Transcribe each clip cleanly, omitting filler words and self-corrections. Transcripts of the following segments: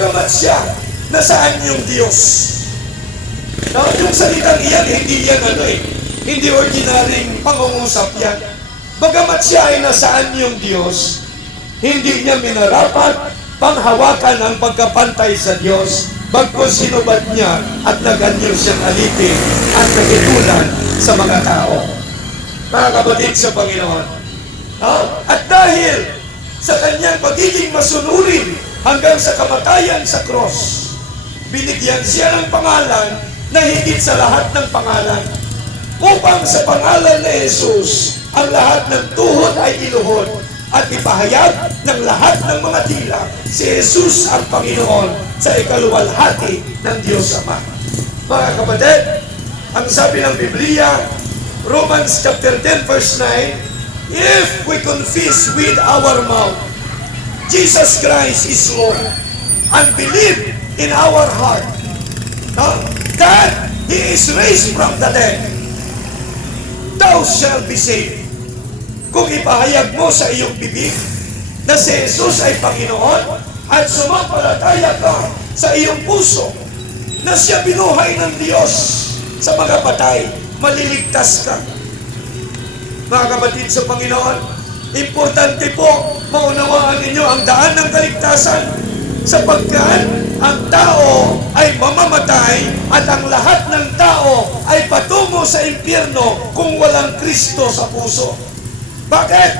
bagamat siya nasaan yung Diyos. No, yung salitang iyan, hindi yan hindi ordinaryong pangungusap yan. Bagamat siya ay nasaan yung Diyos, hindi niya minarapat panghawakan ang pagkapantay sa Diyos, bagkus sinubad niya at naganyo siyang alipin at nagitulan sa mga tao. Mga kapatid sa Panginoon. No? At dahil sa kanyang pagiging masunurin hanggang sa kamatayan sa cross, binigyan siya ng pangalan na higit sa lahat ng pangalan, upang sa pangalan ni Jesus ang lahat ng tuhod ay iluhod at ipahayag ng lahat ng mga tila si Jesus ang Panginoon sa ikaluwalhati ng Diyos Ama. Mga kapatid, ang sabi ng Biblia, Romans chapter 10 verse 9, if we confess with our mouth Jesus Christ is Lord and believe in our heart that He is raised from the dead, thou shalt be saved. Kung ipahayag mo sa iyong bibig na si Jesus ay Panginoon at sumampalataya ka sa iyong puso na siya binuhay ng Diyos sa mga patay, maliligtas ka. Mga kapatid sa Panginoon, importante po maunawaan ninyo ang daan ng kaligtasan, sapagkat ang tao ay mamamatay at ang lahat ng tao ay patungo sa impyerno kung walang Kristo sa puso. Bakit?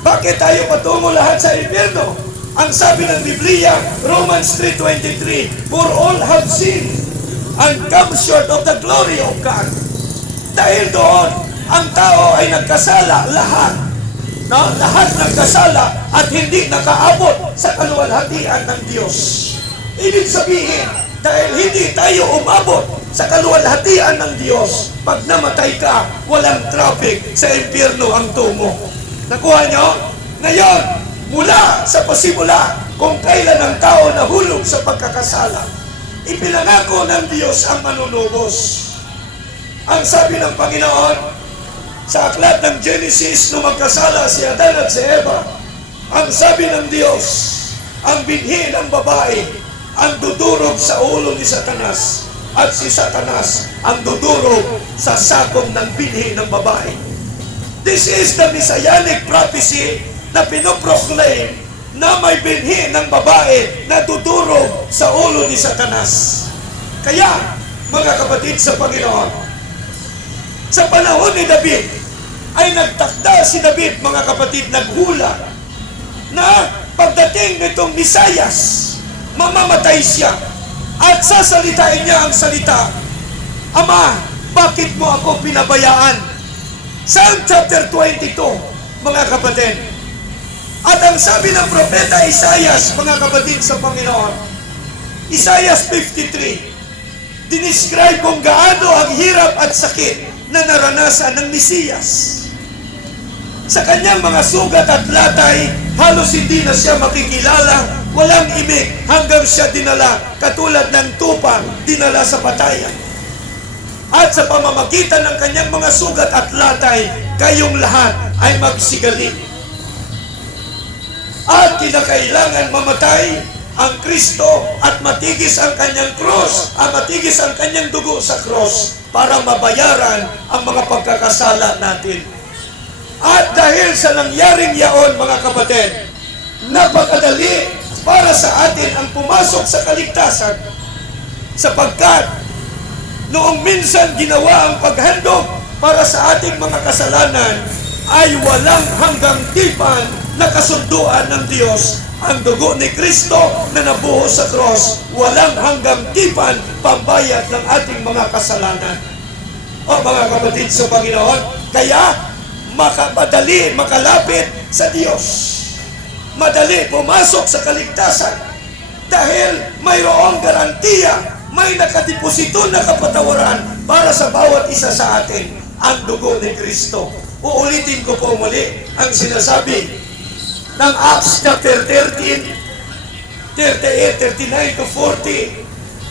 Bakit tayo patungo lahat sa impyerno? Ang sabi ng Biblia, Romans 3:23, for all have sinned and come short of the glory of God. Dahil doon, ang tao ay nagkasala, lahat. No? Lahat nagkasala at hindi nakaabot sa kaluwalhatian ng Diyos. Ibig sabihin, dahil hindi tayo umabot sa kaluwalhatian ng Diyos, pag namatay ka, walang traffic, sa impyerno ang tungo. Nakuha nyo? Ngayon, mula sa pasimula, kung kailan ang tao nahulog sa pagkakasala, ipinangako ng Diyos ang manunubos. Ang sabi ng Panginoon, sa aklat ng Genesis, nung magkasala si Adan at si Eva, ang sabi ng Diyos, ang binhi ng babae, ang dudurog sa ulo ni Satanas, at si Satanas ang dudurog sa sakong ng binhi ng babae. This is the messianic prophecy na pinoproclaim na may binhi ng babae na dudurog sa ulo ni Satanas. Kaya, mga kapatid sa Panginoon, sa panahon ni David, ay nagtakda si David, mga kapatid, naghula na pagdating nitong Misayas, mamamatay siya at sasalitain niya ang salita, Ama, bakit mo ako pinabayaan? Psalm chapter 22, mga kapatid. At ang sabi ng propeta Isaias, mga kapatid sa Panginoon, Isaias 53, dinescribe kung gaano ang hirap at sakit na naranasan ng Mesiyas. Sa kanyang mga sugat at latay, halos hindi na siya makikilala, walang imik, hanggang siya dinala, katulad ng tupang dinala sa patayan. At sa pamamagitan ng kanyang mga sugat at latay, kayong lahat ay magsigalin. At kinakailangan mamatay ang Kristo at matigis ang kanyang cross, at matigis ang kanyang dugo sa cross para mabayaran ang mga pagkakasala natin. At dahil sa nangyaring yaon, mga kapatid, napakadali para sa atin ang pumasok sa kaligtasan, sapagkat noong minsan ginawa ang paghandog para sa ating mga kasalanan ay walang hanggang tipan na kasunduan ng Diyos. Ang dugo ni Kristo na nabuhos sa cross, walang hanggang tipan pambayad ng ating mga kasalanan. O mga kapatid sa Panginoon, kaya madali makalapit sa Diyos. Madali pumasok sa kaligtasan dahil mayroong garantiya, may nakadiposito na kapatawaran para sa bawat isa sa atin, ang dugo ni Kristo. Uulitin ko po muli ang sinasabi ng Acts chapter 13, 38, 39 to 40.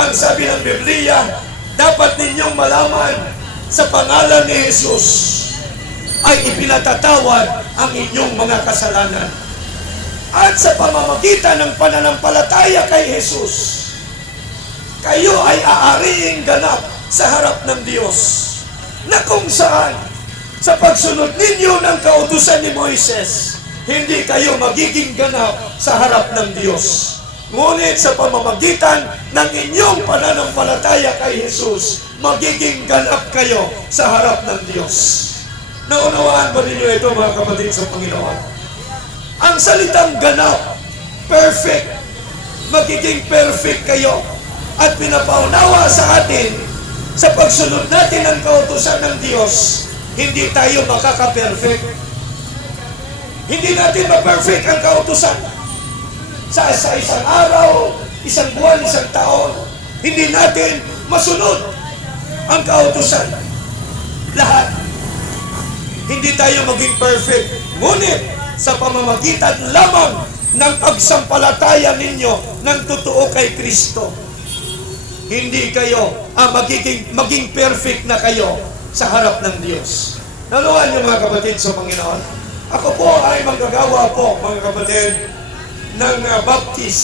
Ang sabi ng Biblia, dapat ninyong malaman sa pangalan ni Jesus ay ipinatatawad ang inyong mga kasalanan. At sa pamamagitan ng pananampalataya kay Jesus, kayo ay aariing ganap sa harap ng Diyos, na kung saan sa pagsunod ninyo ng kautusan ni Moises, hindi kayo magiging ganap sa harap ng Diyos. Ngunit sa pamamagitan ng inyong pananampalataya kay Jesus, magiging ganap kayo sa harap ng Diyos. Naunawaan ba ninyo ito, mga kapatid sa Panginoon? Ang salitang ganap, perfect, magiging perfect kayo. At pinapaunawa sa atin, sa pagsunod natin ng kautusan ng Diyos, hindi tayo makaka-perfect. Hindi natin ma-perfect ang kautusan. Sa isang araw, isang buwan, isang taon, hindi natin masunod ang kautusan. Lahat. Hindi tayo maging perfect. Ngunit, sa pamamagitan lamang ng pagsampalataya ninyo ng totoo kay Kristo, hindi kayo maging perfect na kayo sa harap ng Diyos. Naluhan niyo, mga kapatid sa Panginoon. Ako po ay manggagawa po, mga kapatid, ng baptist.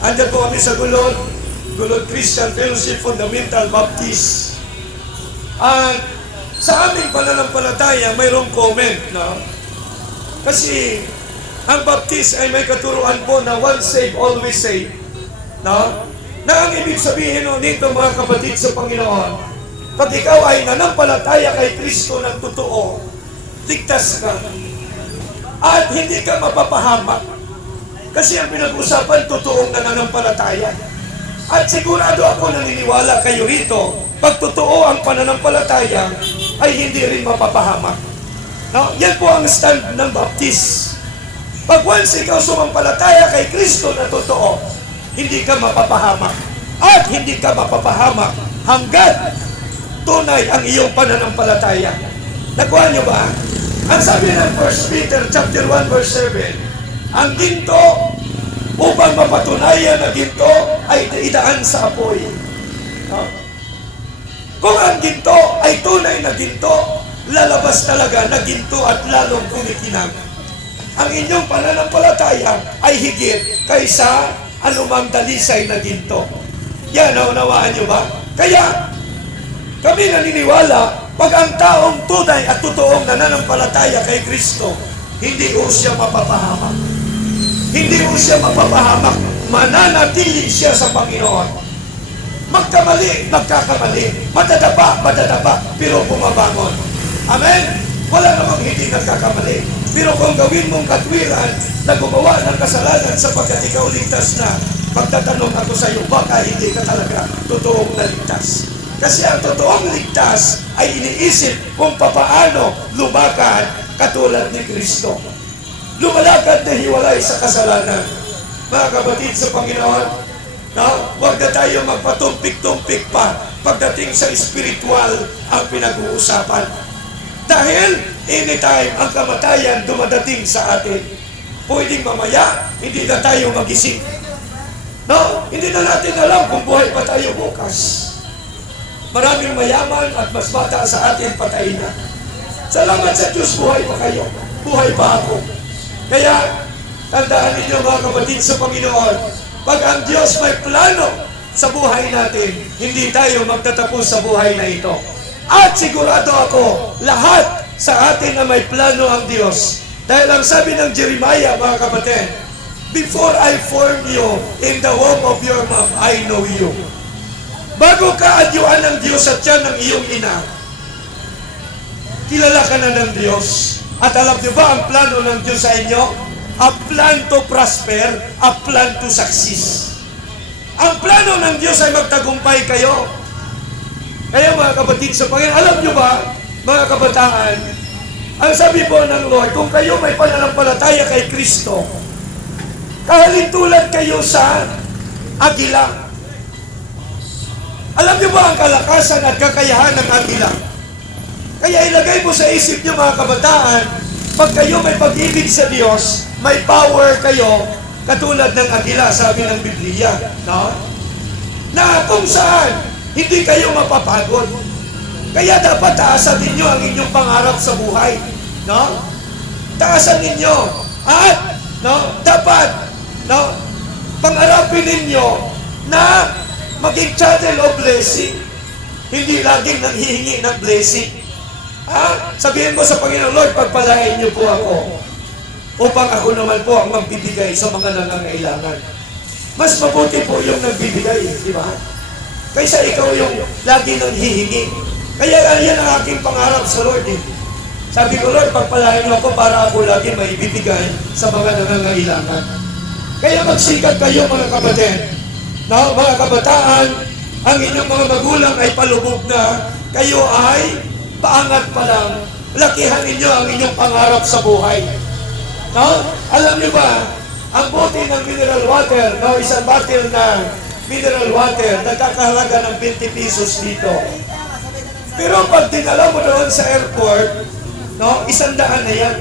Andyan po kami sa Gulod Christian Fellowship Fundamental Baptist. At sa aming pananampalataya, mayroong comment, no? Kasi ang baptist ay may katuruan po na once saved, always saved. No? Na ang ibig sabihin nito, mga kapatid sa Panginoon, pag ikaw ay nanampalataya kay Kristo ng totoo, ligtas ka. At hindi ka mapapahamak. Kasi ang pinag-usapan, totoong nananampalataya. At sigurado ako, naniniwala kayo rito, pag totoo ang pananampalataya, ay hindi rin mapapahamak. No? Yan po ang stand ng baptist. Pag once ikaw sumampalataya kay Kristo na totoo, hindi ka mapapahamak. At hindi ka mapapahamak hanggat tunay ang iyong pananampalataya. Nakuha niyo ba? Ang sabi ng 1 Peter chapter 1 verse 7, ang ginto, upang mapatunayan na ginto, ay idaan sa apoy. No? Kung ang ginto ay tunay na ginto, lalabas talaga na ginto at lalong kumikinang. Ang inyong pananampalataya ay higit kaysa anumang dalisay na ginto. Yan, naunawaan nyo ba? Kaya, kami naniniwala, pag ang taong tunay at totoong nananampalataya kay Kristo, hindi po siya mapapahamak. Hindi po siya mapapahamak. Mananatili siya sa Panginoon. Magkamali, magkakamali. Madadapa, pero bumabangon. Amen? Wala namang hindi nagkakamali. Pero kung gawin mong katwiran na gumawa ng kasalanan sapagkat ikaw ligtas na, magtatanong ako sa iyo, baka hindi ka talaga totoong naligtas. Kasi ang totoong ligtas ay iniisip kung papaano lumakad katulad ni Kristo. Lumalakad na hiwalay sa kasalanan. Mga kapatid sa Panginoon, huwag na tayo magpatumpik-tumpik pa pagdating sa spiritual ang pinag-uusapan. Dahil anytime ang kamatayan dumadating sa atin, pwedeng mamaya, hindi na tayo magising. No? Hindi na natin alam kung buhay pa tayo bukas. Maraming mayaman at mas bata sa atin, patay na. Salamat sa Diyos, buhay pa kayo. Buhay pa ako. Kaya, tandaan ninyo, mga kapatid sa Panginoon, pag ang Diyos may plano sa buhay natin, hindi tayo magtatapos sa buhay na ito. At sigurado ako, lahat sa atin na may plano ang Diyos. Dahil ang sabi ng Jeremiah, mga kapatid, before I formed you in the womb of your mom, I know you. Bago ka adyuan ng Diyos sa tiyan ng iyong ina, kilala ka na ng Diyos. At alam niyo ba ang plano ng Diyos sa inyo? A plan to prosper, a plan to succeed. Ang plano ng Diyos ay magtagumpay kayo. Kaya mga kapatid sa Panginoon, alam nyo ba, mga kabataan, ang sabi po ng Lord, kung kayo may pananampalataya kay Kristo, kahalintulad kayo sa agila. Alam nyo ba ang kalakasan at kakayahan ng agila? Kaya ilagay mo sa isip nyo, mga kabataan, pag kayo may pag-ibig sa Diyos, may power kayo, katulad ng agila, sabi ng Biblia, no? Na kung saan, hindi kayo mapapagod. Kaya dapat taasan ninyo ang inyong pangarap sa buhay. No? Taasan ninyo. At no? Dapat, no? Pangarapin ninyo na maging channel of blessing. Hindi laging nanghihingi ng blessing. Sabihin mo sa Panginoon, Lord, pagpalain niyo po ako upang ako naman po ang magbibigay sa mga nangangailangan. Mas mabuti po yung nagbibigay, di ba? Kaysa ikaw yung lagi nanghihingi. Kaya yan ang aking pangarap sa Lord. Sabi ko, Lord, pagpalain niyo ako para ako lagi may bibigay sa mga nangangailangan. Kaya magsikat kayo mga kapatid. No, mga kabataan, ang inyong mga magulang ay palubog na, kayo ay paangat pa lang. Lakihan ninyo ang inyong pangarap sa buhay. No? Alam niyo ba, ang bote ng mineral water, no, isang bottle na mineral water, nagkakahalaga ng 20 pesos dito. Pero pag dinala mo doon sa airport, no, 100 na yan.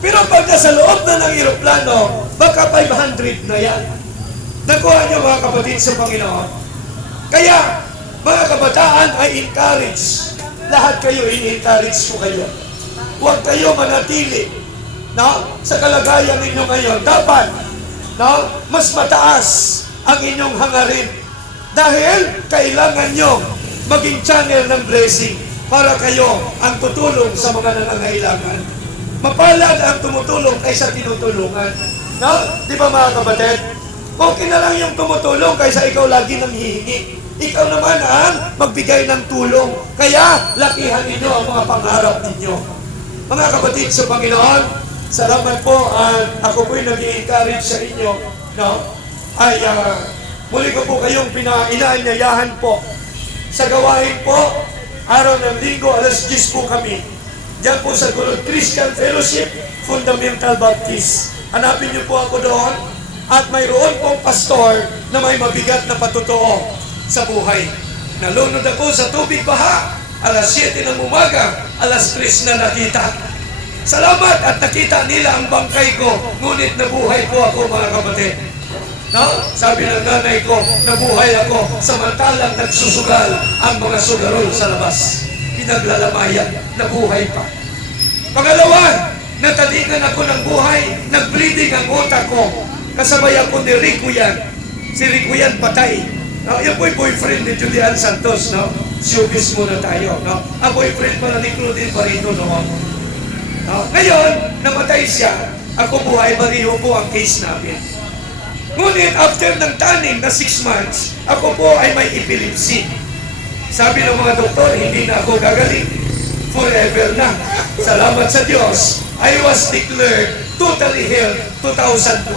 Pero pag nasa loob na ng eroplano, baka 500 na yan. Nakuha niyo mga kapatid sa Panginoon. Kaya, mga kabataan ay encourage. Lahat kayo i-encourage ko kayo. Huwag kayo manatili, no, sa kalagayan ninyo ngayon. Dapat, no, mas mataas ang inyong hangarin. Dahil kailangan nyo maging channel ng blessing para kayo ang tutulong sa mga nangangailangan. Mapalad ang tumutulong kaysa tinutulungan. No? Di ba mga kapatid? Okay na lang yung tumutulong kaysa ikaw lagi nang hihingi. Ikaw naman ang magbigay ng tulong. Kaya, lakihan ninyo ang mga pangarap ninyo. Mga kapatid sa Panginoon, salamat po at ako po'y nag-i-encourage sa inyo. No? Ay, muli ko po kayong inaanyayahan po. Sa gawain po, araw ng linggo, alas 10 po kami. Diyan po sa Gulod Christian Fellowship, Fundamental Baptist. Hanapin niyo po ako doon at mayroon pong pastor na may mabigat na patotoo sa buhay. Nalunod ako sa tubig baha, alas 7 ng umaga, alas 3 na nakita. Salamat at nakita nila ang bangkay ko, ngunit nabuhay po ako mga kapatid. No? Sabi ng nanay ko, nabuhay ako samantalang nagsusugal ang mga sugarol sa labas. Pinaglalamayan, nabuhay pa. Pangalawa, nataligan ako ng buhay, nag-bleeding ang utak ko. Kasabay ako ni Rico yan. Si Rico yan patay. No? Yan po'y boyfriend ni Julian Santos. No? Showbiz muna tayo. No? Ang boyfriend pala ni Claudine Barito noon. No? Ngayon, namatay siya. Ako buhay, bariho po ang case namin. Ngunit after ng taning na 6 months, ako po ay may epilepsy. Sabi ng mga doktor, hindi na ako gagaling. Forever na. Salamat sa Diyos. I was declared totally healed 2012.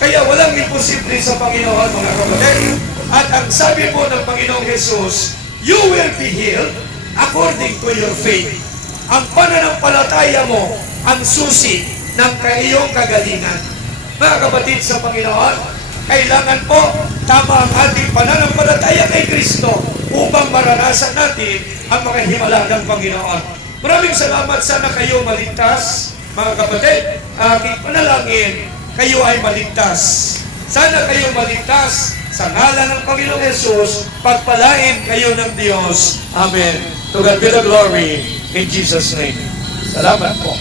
Kaya walang imposible sa Panginoon, mga kapatid. At ang sabi po ng Panginoong Jesus, you will be healed according to your faith. Ang pananampalataya mo, ang susi ng iyong kagalingan. Mga kapatid sa Panginoon, kailangan po tama ang ating pananampalataya kay Kristo upang maranasan natin ang mga himala ng Panginoon. Maraming salamat. Sana kayo maligtas, mga kapatid. Aking panalangin, kayo ay maligtas. Sana kayo maligtas sa ngalan ng Panginoong Jesus. Pagpalain kayo ng Diyos. Amen. To God be the glory in Jesus' name. Salamat po.